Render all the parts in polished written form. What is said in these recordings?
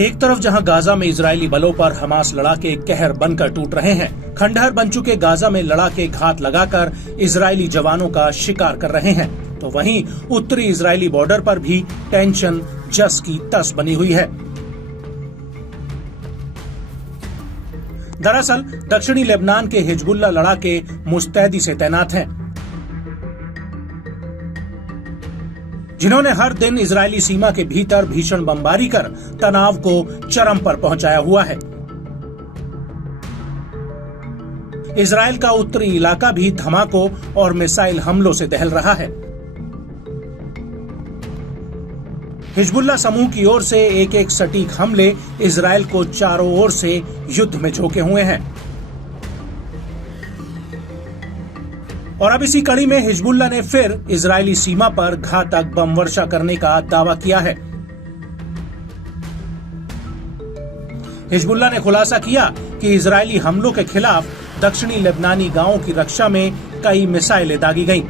एक तरफ जहां गाजा में इजरायली बलों पर हमास लड़ाके कहर बनकर टूट रहे हैं, खंडहर बन चुके गाजा में लड़ाके घात लगाकर इजरायली जवानों का शिकार कर रहे हैं, तो वहीं उत्तरी इजरायली बॉर्डर पर भी टेंशन जस की तस बनी हुई है। दरअसल दक्षिणी लेबनान के हिजबुल्लाह लड़ाके मुस्तैदी से तैनात हैं, जिन्होंने हर दिन इजरायली सीमा के भीतर भीषण बमबारी कर तनाव को चरम पर पहुंचाया हुआ है। इजरायल का उत्तरी इलाका भी धमाकों और मिसाइल हमलों से दहल रहा है। हिजबुल्लाह समूह की ओर से एक एक सटीक हमले इजरायल को चारों ओर से युद्ध में झोंके हुए हैं। और अब इसी कड़ी में हिजबुल्लाह ने फिर इजरायली सीमा पर घातक बम वर्षा करने का दावा किया है। हिजबुल्लाह ने खुलासा किया कि इजरायली हमलों के खिलाफ दक्षिणी लेबनानी गांवों की रक्षा में कई मिसाइलें दागी गईं।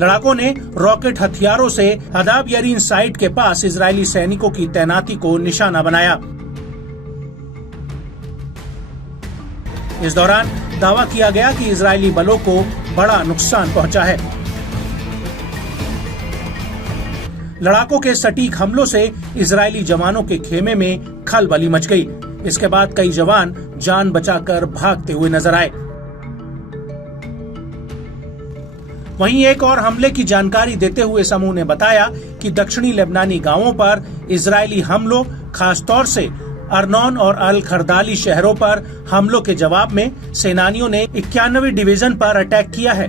लड़ाकों ने रॉकेट हथियारों से हदाब यरीन साइट के पास इजरायली सैनिकों की तैनाती को निशाना बनाया। इस दौरान दावा किया गया कि इजरायली बलों को बड़ा नुकसान पहुंचा है। लड़ाकों के सटीक हमलों से इजरायली जवानों के खेमे में खलबली मच गई। इसके बाद कई जवान जान बचाकर भागते हुए नजर आए। वहीं एक और हमले की जानकारी देते हुए समूह ने बताया कि दक्षिणी लेबनानी गांवों पर इजरायली हमलों, खासतौर से अर्नोन और अल खरदाली शहरों पर हमलों के जवाब में सेनानियों ने 91वीं डिवीजन पर अटैक किया है।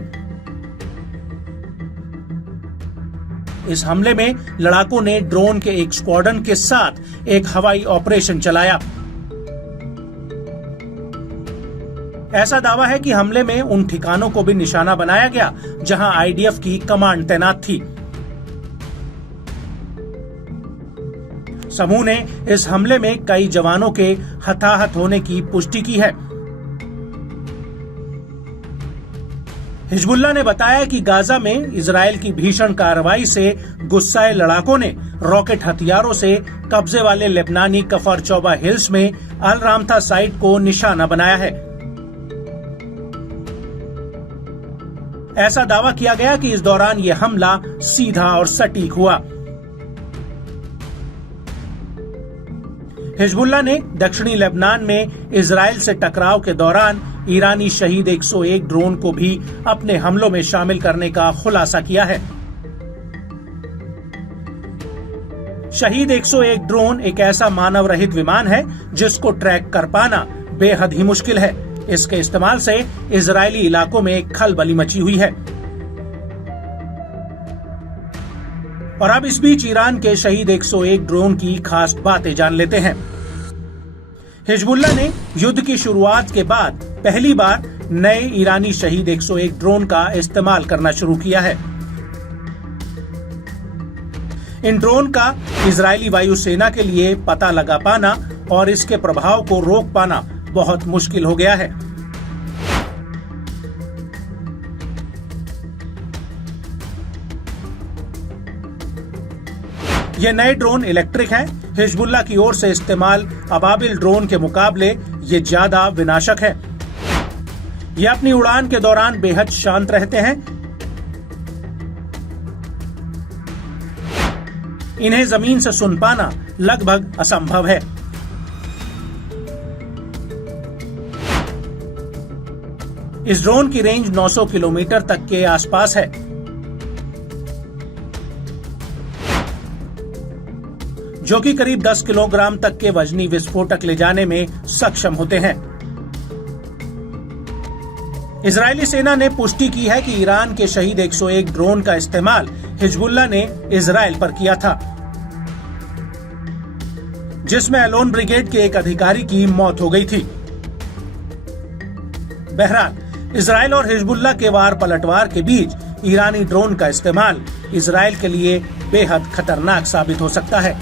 इस हमले में लड़ाकों ने ड्रोन के एक स्क्वाड्रन के साथ एक हवाई ऑपरेशन चलाया। ऐसा दावा है कि हमले में उन ठिकानों को भी निशाना बनाया गया जहां आईडीएफ की कमांड तैनात थी। समूह ने इस हमले में कई जवानों के हताहत होने की पुष्टि की है। हिजबुल्लाह ने बताया कि गाजा में इजरायल की भीषण कार्रवाई से गुस्साए लड़ाकों ने रॉकेट हथियारों से कब्जे वाले लेबनानी कफर चौबा हिल्स में अल रामथा साइट को निशाना बनाया है। ऐसा दावा किया गया कि इस दौरान यह हमला सीधा और सटीक हुआ। हिजबुल्लाह ने दक्षिणी लेबनान में इजरायल से टकराव के दौरान ईरानी शहीद 101 ड्रोन को भी अपने हमलों में शामिल करने का खुलासा किया है। शहीद 101 ड्रोन एक ऐसा मानव रहित विमान है जिसको ट्रैक कर पाना बेहद ही मुश्किल है। इसके इस्तेमाल से इजरायली इलाकों में खलबली मची हुई है। और अब इस बीच ईरान के शहीद 101 ड्रोन की खास बातें जान लेते हैं। हिजबुल्लाह ने युद्ध की शुरुआत के बाद पहली बार नए ईरानी शहीद 101 ड्रोन का इस्तेमाल करना शुरू किया है। इन ड्रोन का इजरायली वायुसेना के लिए पता लगा पाना और इसके प्रभाव को रोक पाना बहुत मुश्किल हो गया है। ये नए ड्रोन इलेक्ट्रिक हैं। हिजबुल्लाह की ओर से इस्तेमाल अबाबिल ड्रोन के मुकाबले ये ज्यादा विनाशक है। ये अपनी उड़ान के दौरान बेहद शांत रहते हैं। इन्हें जमीन से सुन पाना लगभग असंभव है। इस ड्रोन की रेंज 900 किलोमीटर तक के आसपास है, जो कि करीब 10 किलोग्राम तक के वजनी विस्फोटक ले जाने में सक्षम होते हैं। इजरायली सेना ने पुष्टि की है कि ईरान के शहीद 101 ड्रोन का इस्तेमाल हिजबुल्लाह ने इजरायल पर किया था, जिसमें एलोन ब्रिगेड के एक अधिकारी की मौत हो गई थी। बहरहाल इजरायल और हिजबुल्लाह के वार पलटवार के बीच ईरानी ड्रोन का इस्तेमाल इजरायल के लिए बेहद खतरनाक साबित हो सकता है।